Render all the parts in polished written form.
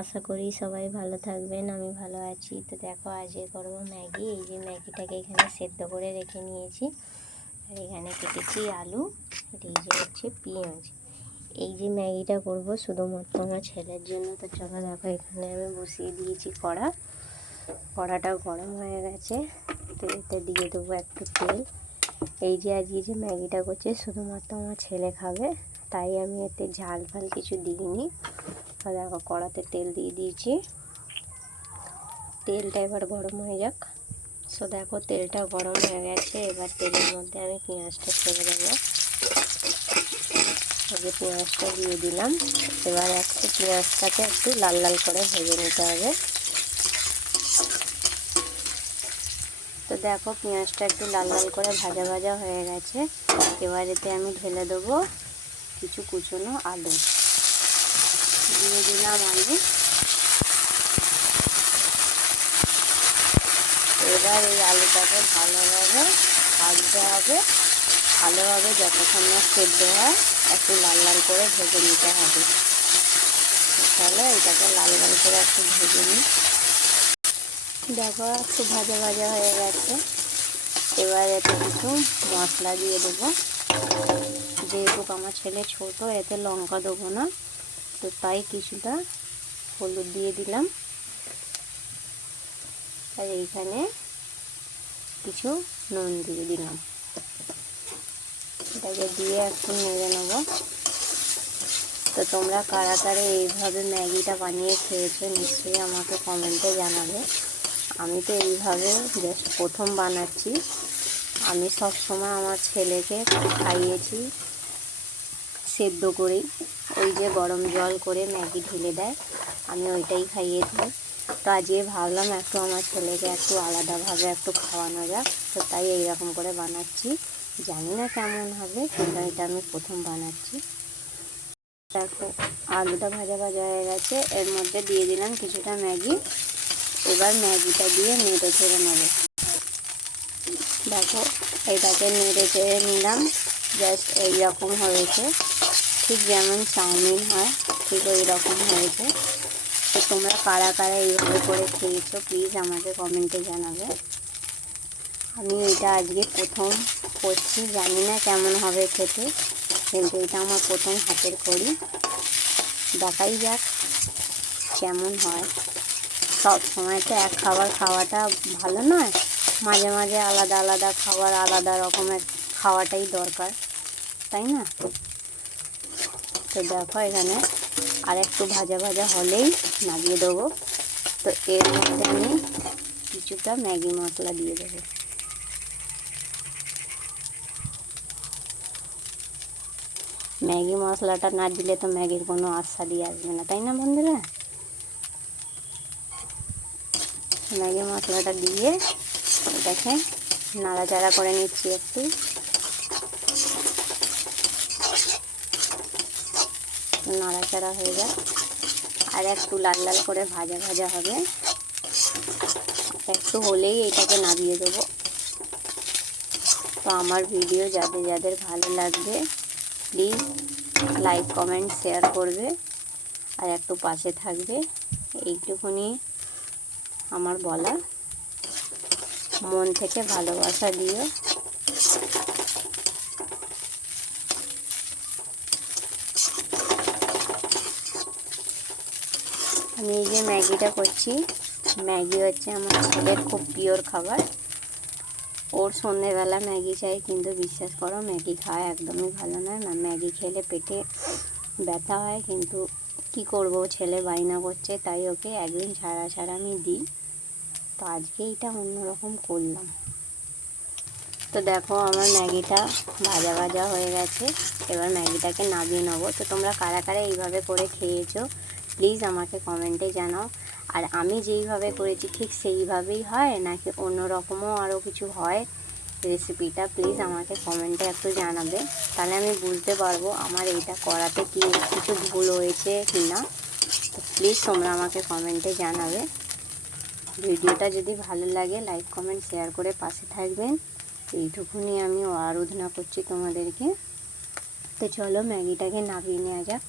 আশা করি সবাই ভালো থাকবেন, আমি ভালো আছি। তো দেখো আজকে করবো ম্যাগি। এই যে ম্যাগিটাকে এখানে সেদ্ধ করে রেখে নিয়েছি, আর এখানে কেটেছি আলু, আর এই যে হচ্ছে পেঁয়াজ। এই যে ম্যাগিটা করব শুধুমাত্র আমার ছেলের জন্য। তো চলো দেখো, এখানে আমি বসিয়ে দিয়েছি কড়াটা গরম হয়ে গেছে। তো এতে দিয়ে দেবো একটু তেল। এই যে আজকে যে ম্যাগিটা করছে শুধুমাত্র আমার ছেলে খাবে, তাই আমি এতে ঝাল ফাল কিছু দিইনি। আর দেখো কড়াতে তেল দিয়ে দিয়েছি, তেলটা এবার গরম হয়ে যাক। সো দেখো তেলটা গরম হয়ে গেছে, এবার তেলের মধ্যে আমি পেঁয়াজটা ছেড়ে দেবো। যে পেঁয়াজটা দিয়ে দিলাম, এবার একটু পেঁয়াজটাকে একটু লাল লাল করে ভেজে নিতে হবে। তো দেখো পেঁয়াজটা একটু লাল লাল করে ভাজা ভাজা হয়ে গেছে। এবার এতে আমি ঢেলে দেবো কিছু কুচনো আলু, দিয়ে দিলাম আলু। এবার এই আলুটাকে ভালোভাবে ভাজতে হবে, ভালোভাবে যতক্ষণ না সেদ্ধ হয় একটু লাল লাল করে ভেজে নিতে হবে। তাহলে এটাকে লাল লাল করে একটু ভেজে নিই। দেখো একটু ভাজা ভাজা হয়ে গেছে। এবার এতে কিছু মশলা দিয়ে দেবো। যেহেতু আমার ছেলে ছোট, এতে লঙ্কা দেবো না, তো তাই কিছুটা হলুদ দিয়ে দিলাম। আর এইখানে কিছু নুন দিয়ে দিলাম। এটাকে দিয়ে একটু নেড়ে নেবো। তো তোমরা কারা কারা এইভাবে ম্যাগিটা বানিয়ে খেয়েছো নিশ্চয়ই আমাকে কমেন্টে জানাবে। আমি তো এইভাবে জাস্ট প্রথম বানাচ্ছি। আমি সব সময় আমার ছেলেকে খাইয়েছি সেদ্ধ করেই, ওই যে গরম জল করে ম্যাগি ঢেলে দেয়, আমি ওইটাই খাইয়ে দিই। তো আজকে ভাবলাম একটু আমার ছেলেকে একটু আলাদাভাবে একটু খাওয়ানো যাক, তো তাই এইরকম করে বানাচ্ছি। জানি না কেমন হবে, কিন্তু এটা আমি প্রথম বানাচ্ছি। দেখো আলুটা ভাজা ভাজা হয়ে গেছে, এর মধ্যে দিয়ে দিলাম কিছুটা ম্যাগি। এবার ম্যাগিটা দিয়ে নেড়ে ছেড়ে নেবো। দেখো এটাকে নেড়ে চেড়ে নিলাম, জাস্ট এইরকম হয়েছে, ঠিক যেমন চাউমিন হয় ঠিক ওই রকম হয়েছে। তো তোমরা কারা কারা এইভাবে করে খেয়েছো প্লিজ আমাকে কমেন্টে জানাবে। আমি এটা আজকে প্রথম করছি, জানি না কেমন হবে খেতে, কিন্তু এটা আমার প্রথম হাতের করি। দেখাই যাক কেমন হয়। সব সময় তো এক খাবার খাওয়াটা ভালো নয়, মাঝে মাঝে আলাদা আলাদা খাবার, আলাদা রকমের খাওয়াটাই দরকার, তাই না? তো দেখো এখানে আর একটু ভাজা ভাজা হলেই নামিয়ে দেবো। তো এর মধ্যে আমি কিছুটা ম্যাগি মশলা দিয়ে দেবো। ম্যাগি মশলাটা না দিলে তো ম্যাগির কোনো আস্বাদই আসবে না, তাই না বন্ধুরা? ম্যাগি মশলাটা দিয়ে এটাকে নাড়াচাড়া করে নিচ্ছি একটু। নাড়াচাড়া হয়ে যায়, আর একটু লাল লাল করে ভাজা ভাজা হবে, একটু হলেই এটাকে নামিয়ে দেবো। তো আমার ভিডিও যাদের যাদের ভালো লাগবে প্লিজ লাইক কমেন্ট শেয়ার করবে, আর একটু পাশে থাকবে, এইটুকুনি আমার বলা। মন থেকে ভালোবাসা দিও। আমি এই যে ম্যাগিটা করছি, ম্যাগি হচ্ছে আমার ছেলের খুব প্রিয় খাবার। ওর সন্ধ্যেবেলা ম্যাগি চাই, কিন্তু বিশ্বাস করো ম্যাগি খাওয়া একদমই ভালো নয়। ম্যাগি খেলে পেটে ব্যথা হয়, কিন্তু কি করব, ছেলে বায়না করছে তাই ওকে একদিন ছাড়া ছাড়া আমি দিই। তো আজকে এটা অন্যরকম করলাম। তো দেখো আমার ম্যাগিটা ভাজা ভাজা হয়ে গেছে, এবার ম্যাগিটাকে নামিয়ে নেবো। তো তোমরা কারা কারা এইভাবে করে খেয়েছো প্লিজ আমাকে কমেন্টে জানাও। আর আমি যেইভাবে করেছি ঠিক সেইভাবেই হয় নাকি অন্য রকমও আরও কিছু হয় রেসিপিটা, প্লিজ আমাকে কমেন্টে একটু জানাবে, তাহলে আমি বুঝতে পারবো আমার এইটা করাতে কি কিছু ভুল হয়েছে কি না। তো প্লিজ তোমরা আমাকে কমেন্টে জানাবে। ভিডিওটা যদি ভালো লাগে লাইক কমেন্ট শেয়ার করে পাশে থাকবেন, এইটুকুনি আমি আরাধনা করছি তোমাদেরকে। তো চলো ম্যাগিটাকে নামিয়ে নেওয়া যাক।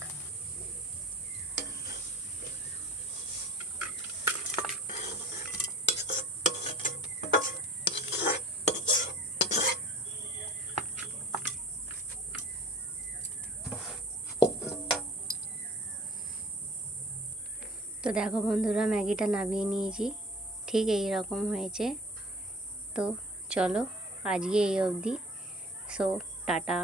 তো দেখো বন্ধুরা, ম্যাগিটা নামিয়ে নিয়েছি, ঠিক এই রকম হয়েছে। তো চলো আজকে এই অবধি। So tata.